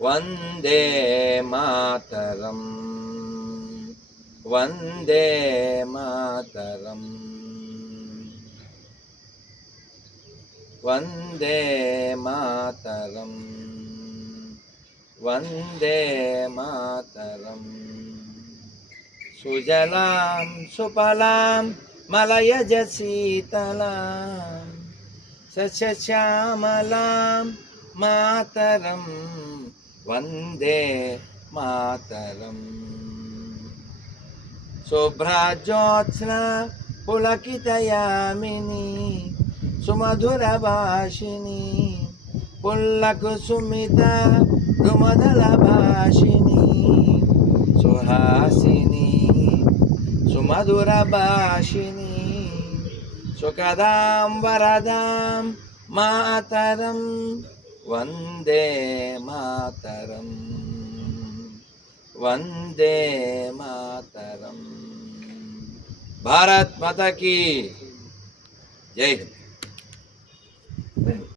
Vande Mataram Vande Mataram Vande Mataram Vande Mataram. సుజలాం సుఫలాం మలయజ శీతలాం సస్యశ్యామలాం Mataram Vande Mataram. శుభ్రజ్యోత్స్నా పులకితయామిని సుమధురభాషిణి పుల్లకుసుమిత రుమదలభాషిణి Suhasini సుమధురభాషిని సుఖదాం వరదాం Mataram Vande Mataram Vande Mataram. Bharat Mata key Jai Hind.